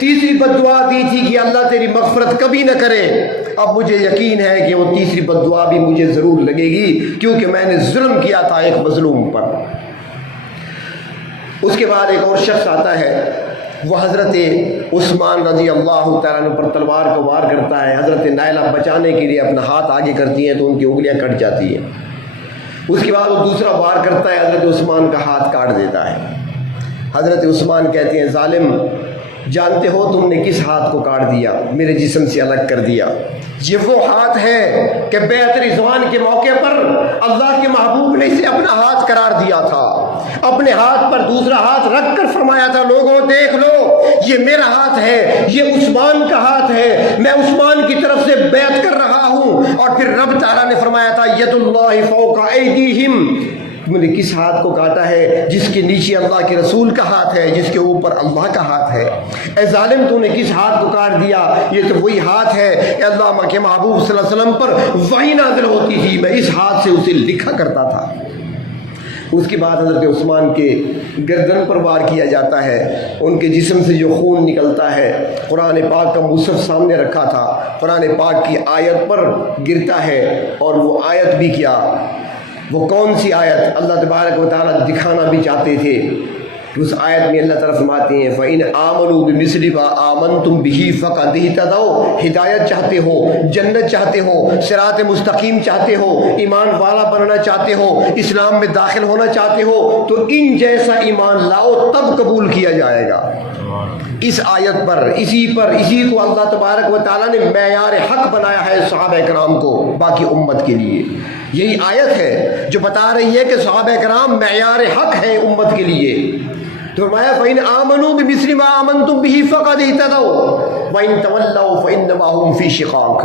تیسری بد دعا دی تھی کہ اللہ تیری مغفرت کبھی نہ کرے۔ اب مجھے یقین ہے کہ وہ تیسری بد دعا بھی مجھے ضرور لگے گی، کیونکہ میں نے ظلم کیا تھا ایک مظلوم پر۔ اس کے بعد ایک اور شخص آتا ہے، وہ حضرت عثمان رضی اللہ تعالیٰ عنہ پر تلوار کو وار کرتا ہے۔ حضرت نائلہ بچانے کے لیے اپنا ہاتھ آگے کرتی ہیں تو ان کی انگلیاں کٹ جاتی ہیں۔ اس کے بعد وہ دوسرا وار کرتا ہے، حضرت عثمان کا ہاتھ کاٹ دیتا ہے۔ حضرت عثمان کہتے ہیں ظالم، جانتے ہو تم نے کس ہاتھ کو کاٹ دیا، میرے جسم سے الگ کر دیا؟ یہ وہ ہاتھ ہے کہ بیعت رضوان کے موقع پر اللہ کے محبوب نے اسے اپنا ہاتھ قرار دیا تھا، اپنے ہاتھ پر دوسرا ہاتھ رکھ کر فرمایا تھا لوگوں دیکھ لو یہ میرا ہاتھ ہے، یہ عثمان کا ہاتھ ہے، میں عثمان کی طرف سے بیعت کر رہا ہوں۔ اور پھر رب تعالیٰ نے فرمایا تھا ید اللہ فوق ایدیہم، تم نے کس ہاتھ کو کاٹا ہے؟ جس کے نیچے اللہ کے رسول کا ہاتھ ہے، جس کے اوپر اللہ کا ہاتھ ہے۔ اے ظالم تو نے کس ہاتھ کو کاٹ دیا؟ یہ تو وہی ہاتھ ہے کہ اللہ کے محبوب صلی اللہ علیہ وسلم پر وحی نازل ہوتی تھی، میں اس ہاتھ سے اسے لکھا کرتا تھا۔ اس کے بعد حضرت عثمان کے گردن پر وار کیا جاتا ہے، ان کے جسم سے جو خون نکلتا ہے، قرآن پاک کا مصحف سامنے رکھا تھا، قرآن پاک کی آیت پر گرتا ہے، اور وہ آیت بھی کیا، وہ کون سی آیت اللہ تبارک و تعالیٰ دکھانا بھی چاہتے تھے۔ اس آیت میں اللہ تعالیٰ فرماتے ہیں فَإِنْ آمَنُوا بِمِثْلِ مَا آمَنْتُمْ بِهِ فَقَدِ اهْتَدَوْا، ہدایت چاہتے ہو، جنت چاہتے ہو، صراط مستقیم چاہتے ہو، ایمان والا بننا چاہتے ہو، اسلام میں داخل ہونا چاہتے ہو، تو ان جیسا ایمان لاؤ تب قبول کیا جائے گا۔ اس آیت پر اسی کو اللہ تبارک و تعالیٰ نے معیار حق بنایا ہے صحابہ کرام کو باقی امت کے لیے۔ یہی آیت ہے جو بتا رہی ہے کہ صحابہ کرام معیار حق ہے امت کے لیے۔ تو فرمایا فَإِنْ آمَنُوا بِمِثْلِ مَا آمَنْتُمْ بِهِ فَقَدِ اهْتَدَوْا وَإِنْ تَوَلَّوْا فَإِنَّمَا هُمْ فِي شِقَاقٍ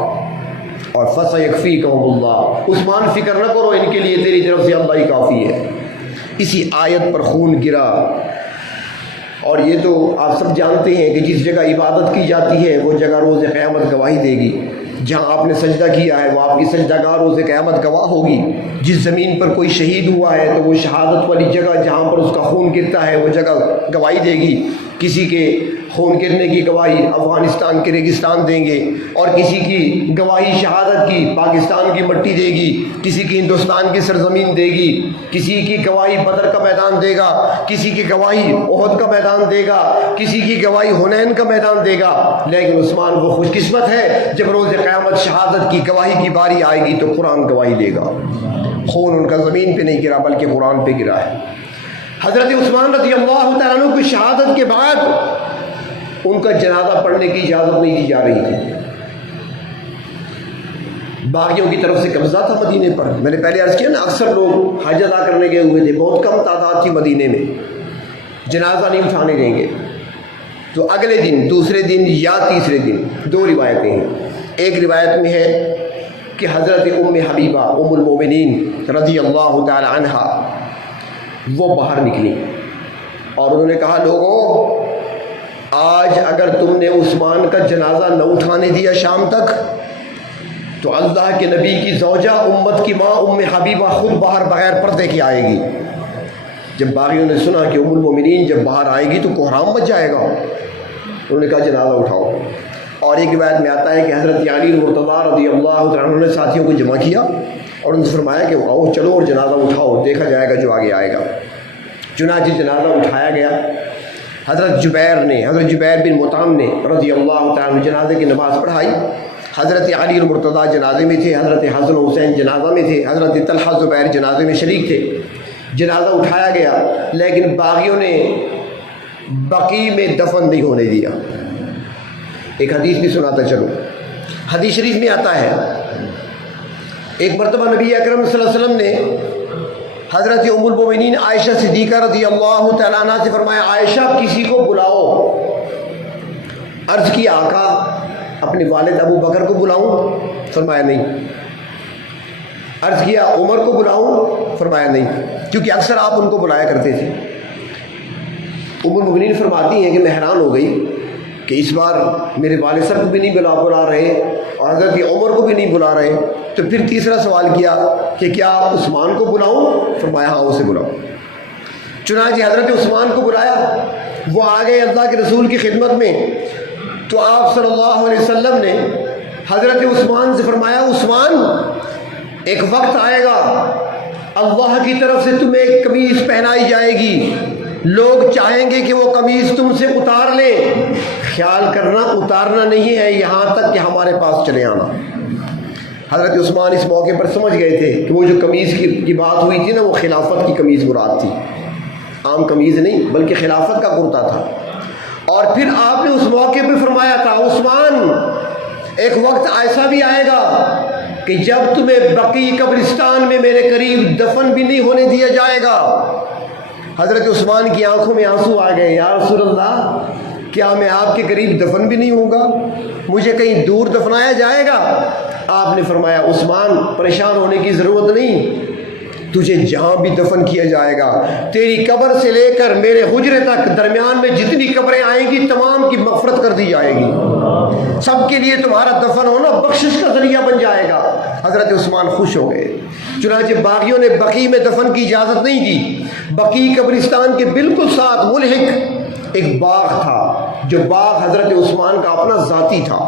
اور فَسَيَكْفِيكَهُمُ اللَّهُ، عثمان فکر نہ کرو، ان کے لیے تیری طرف سے اللہ ہی کافی ہے۔ اسی آیت پر خون گرا، اور یہ تو آپ سب جانتے ہیں کہ جس جگہ عبادت کی جاتی ہے وہ جگہ روز قیامت گواہی دے گی۔ جہاں آپ نے سجدہ کیا ہے وہ آپ کی سجدہ گاہ روز قیامت گواہ ہوگی۔ جس زمین پر کوئی شہید ہوا ہے تو وہ شہادت والی جگہ جہاں پر اس کا خون گرتا ہے وہ جگہ گواہی دے گی۔ کسی کے خون گرنے کی گواہی افغانستان کے ریگستان دیں گے، اور کسی کی گواہی شہادت کی پاکستان کی مٹی دے گی، کسی کی ہندوستان کی سرزمین دے گی، کسی کی گواہی بدر کا میدان دے گا، کسی کی گواہی احد کا میدان دے گا، کسی کی گواہی حنین کا میدان دے گا۔ لیکن عثمان وہ خوش قسمت ہے جب روز قیامت شہادت کی گواہی کی باری آئے گی تو قرآن گواہی دے گا۔ خون ان کا زمین پہ نہیں گرا بلکہ قرآن پہ گرا ہے۔ حضرت عثمان رضی اللہ تعالیٰ عنہ کی شہادت کے بعد ان کا جنازہ پڑھنے کی اجازت نہیں دی جا رہی تھی۔ باغیوں کی طرف سے قبضہ تھا مدینے پر۔ میں نے پہلے عرض کیا نا، اکثر لوگ حج ادا کرنے گئے ہوئے تھے، بہت کم تعداد تھی مدینے میں، جنازہ نہیں اٹھانے دیں گے۔ تو اگلے دن، دوسرے دن یا تیسرے دن 2 روایتیں ہیں۔ ایک روایت میں ہے کہ حضرت ام حبیبہ ام المومنین رضی اللہ تعالی عنہا وہ باہر نکلی اور انہوں نے کہا لوگوں، آج اگر تم نے عثمان کا جنازہ نہ اٹھانے دیا شام تک تو اللہ کے نبی کی زوجہ امت کی ماں ام حبیبہ خود باہر بغیر پردے کے آئے گی۔ جب باغیوں نے سنا کہ ام المومنین جب باہر آئے گی تو کوہرام مچ جائے گا، انہوں نے کہا جنازہ اٹھاؤ۔ اور ایک روایت میں آتا ہے کہ حضرت علی المرتضیٰ رضی اللہ عنہ نے ساتھیوں کو جمع کیا اور ان سے فرمایا کہ آؤ چلو اور جنازہ اٹھاؤ، دیکھا جائے گا جو آگے آئے گا۔ چنانچہ جنازہ اٹھایا گیا۔ حضرت جبیر بن مطعم نے رضی اللہ تعالیٰ عنہ جنازے کی نماز پڑھائی۔ حضرت علی المرتضیٰ جنازے میں تھے، حضرت حسن حسین جنازہ میں تھے، حضرت طلحہ زبیر جنازے میں شریک تھے۔ جنازہ اٹھایا گیا، لیکن باغیوں نے بقی میں دفن نہیں ہونے دیا۔ ایک حدیث بھی سناتا چلو، حدیث شریف میں آتا ہے ایک مرتبہ نبی اکرم صلی اللہ علیہ وسلم نے حضرت ام المؤمنین عائشہ صدیقہ رضی اللہ تعالیٰ عنہ سے فرمایا، عائشہ کسی کو بلاؤ۔ عرض کیا آقا اپنے والد ابو بکر کو بلاؤں؟ فرمایا نہیں۔ عرض کیا عمر کو بلاؤں؟ فرمایا نہیں، کیونکہ اکثر آپ ان کو بلایا کرتے تھے۔ ام المؤمنین فرماتی ہیں کہ میں حیران ہو گئی کہ اس بار میرے والد صاحب کو بھی نہیں بلا رہے اور حضرت عمر کو بھی نہیں بلا رہے، تو پھر تیسرا سوال کیا کہ کیا عثمان کو بلاؤں؟ فرمایا ہاں اسے بلاؤ۔ چنانچہ حضرت عثمان کو بلایا، وہ آ گئے اللہ کے رسول کی خدمت میں، تو آپ صلی اللہ علیہ وسلم نے حضرت عثمان سے فرمایا، عثمان ایک وقت آئے گا اللہ کی طرف سے تمہیں ایک قمیص پہنائی جائے گی، لوگ چاہیں گے کہ وہ قمیص تم سے اتار لیں، خیال کرنا اتارنا نہیں ہے، یہاں تک کہ ہمارے پاس چلے آنا۔ حضرت عثمان اس موقع پر سمجھ گئے تھے کہ وہ جو قمیص کی بات ہوئی تھی نا، وہ خلافت کی قمیص مراد تھی، عام قمیص نہیں بلکہ خلافت کا کرتا تھا۔ اور پھر آپ نے اس موقع پہ فرمایا تھا، عثمان ایک وقت ایسا بھی آئے گا کہ جب تمہیں بقی قبرستان میں میرے قریب دفن بھی نہیں ہونے دیا جائے گا۔ حضرت عثمان کی آنکھوں میں آنسو آ گئے، یا رسول اللہ کیا میں آپ کے قریب دفن بھی نہیں ہوں گا؟ مجھے کہیں دور دفنایا جائے گا؟ آپ نے فرمایا، عثمان پریشان ہونے کی ضرورت نہیں، تجھے جہاں بھی دفن کیا جائے گا، تیری قبر سے لے کر میرے حجرے تک درمیان میں جتنی قبریں آئیں گی تمام کی مغفرت کر دی جائے گی، سب کے لیے تمہارا دفن ہونا بخشش کا ذریعہ بن جائے گا۔ حضرت عثمان خوش ہو گئے۔ چنانچہ باغیوں نے بقی میں دفن کی اجازت نہیں دی۔ بقی قبرستان کے بالکل ساتھ ملحق ایک باغ تھا، جو باغ حضرت عثمان کا اپنا ذاتی تھا،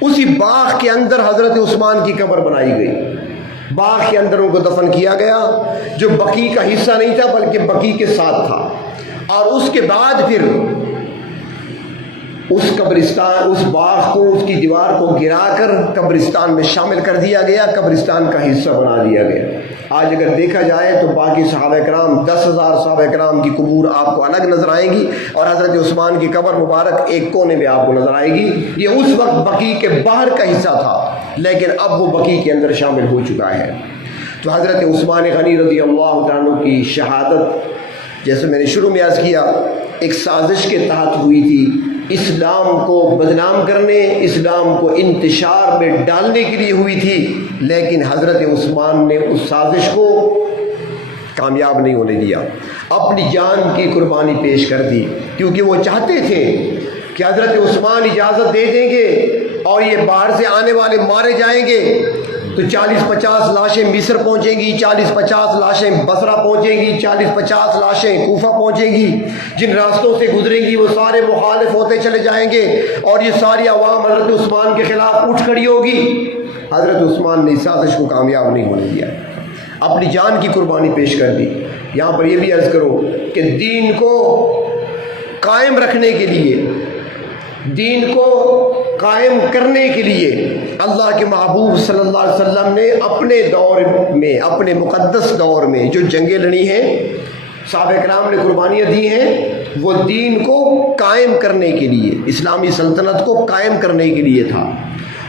اسی باغ کے اندر حضرت عثمان کی قبر بنائی گئی، باغ کے اندر ان کو دفن کیا گیا، جو بقی کا حصہ نہیں تھا بلکہ بقی کے ساتھ تھا۔ اور اس کے بعد پھر اس قبرستان، اس باغ کو، اس کی دیوار کو گرا کر قبرستان میں شامل کر دیا گیا، قبرستان کا حصہ بنا دیا گیا۔ آج اگر دیکھا جائے تو باقی صحابہ کرام، 10,000 صحابہ کرام کی قبور آپ کو الگ نظر آئیں گی، اور حضرت عثمان کی قبر مبارک ایک کونے میں آپ کو نظر آئے گی۔ یہ اس وقت بقی کے باہر کا حصہ تھا، لیکن اب وہ بقی کے اندر شامل ہو چکا ہے۔ تو حضرت عثمان غنی رضی اللہ تعالیٰ عنہ کی شہادت، جیسے میں نے شروع میں عرض کیا، ایک سازش کے تحت ہوئی تھی، اسلام کو بدنام کرنے، اسلام کو انتشار میں ڈالنے کے لیے ہوئی تھی، لیکن حضرت عثمان نے اس سازش کو کامیاب نہیں ہونے دیا، اپنی جان کی قربانی پیش کر دی، کیونکہ وہ چاہتے تھے کہ حضرت عثمان اجازت دے دیں گے اور یہ باہر سے آنے والے مارے جائیں گے تو 40-50 لاشیں مصر پہنچیں گی، 40-50 لاشیں بصرہ پہنچیں گی، 40-50 لاشیں کوفہ پہنچیں گی، جن راستوں سے گزریں گی وہ سارے مخالف ہوتے چلے جائیں گے، اور یہ ساری عوام حضرت عثمان کے خلاف اٹھ کھڑی ہوگی۔ حضرت عثمان نے اس سازش کو کامیاب نہیں ہونے دیا، اپنی جان کی قربانی پیش کر دی۔ یہاں پر یہ بھی عرض کرو کہ دین کو قائم رکھنے کے لیے، دین کو قائم کرنے کے لیے اللہ کے محبوب صلی اللہ علیہ وسلم نے اپنے دور میں، اپنے مقدس دور میں جو جنگیں لڑی ہیں، صحابہ کرام نے قربانیاں دی ہیں، وہ دین کو قائم کرنے کے لیے، اسلامی سلطنت کو قائم کرنے کے لیے تھا۔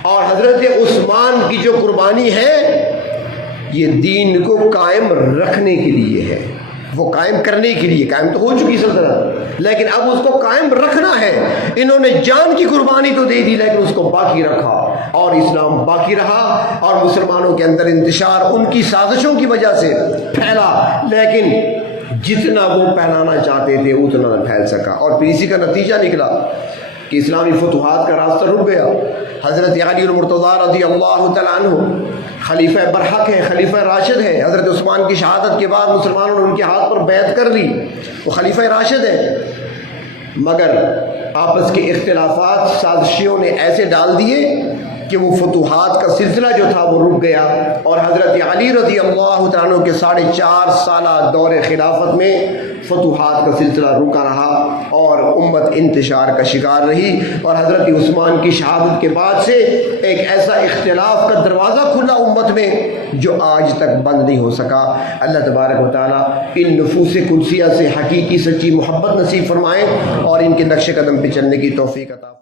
اور حضرت عثمان کی جو قربانی ہے یہ دین کو قائم رکھنے کے لیے ہے، وہ قائم کرنے کے لیے، قائم تو ہو چکی سلطنت لیکن اب اس کو قائم رکھنا ہے۔ انہوں نے جان کی قربانی تو دے دی لیکن اس کو باقی رکھا، اور اسلام باقی رہا، اور مسلمانوں کے اندر انتشار ان کی سازشوں کی وجہ سے پھیلا، لیکن جتنا وہ پھیلانا چاہتے تھے اتنا نہ پھیل سکا، اور پھر اسی کا نتیجہ نکلا کہ اسلامی فتوحات کا راستہ رک گیا۔ حضرت علی المرتضیٰ رضی اللہ تعالیٰ عنہ خلیفہ برحق ہے، خلیفہ راشد ہے، حضرت عثمان کی شہادت کے بعد مسلمانوں نے ان کے ہاتھ پر بیعت کر لی، وہ خلیفہ راشد ہے، مگر آپس کے اختلافات سازشیوں نے ایسے ڈال دیے کہ وہ فتوحات کا سلسلہ جو تھا وہ رک گیا، اور حضرت علی رضی اللہ تعالیٰ عنہ کے 4.5 سالہ دور خلافت میں فتوحات کا سلسلہ رکا رہا اور امت انتشار کا شکار رہی، اور حضرت عثمان کی شہادت کے بعد سے ایک ایسا اختلاف کا دروازہ کھلا امت میں جو آج تک بند نہیں ہو سکا۔ اللہ تبارک و تعالیٰ ان نفوس قدسیہ سے حقیقی سچی محبت نصیب فرمائیں اور ان کے نقش قدم پہ چلنے کی توفیق عطا فرمائیں۔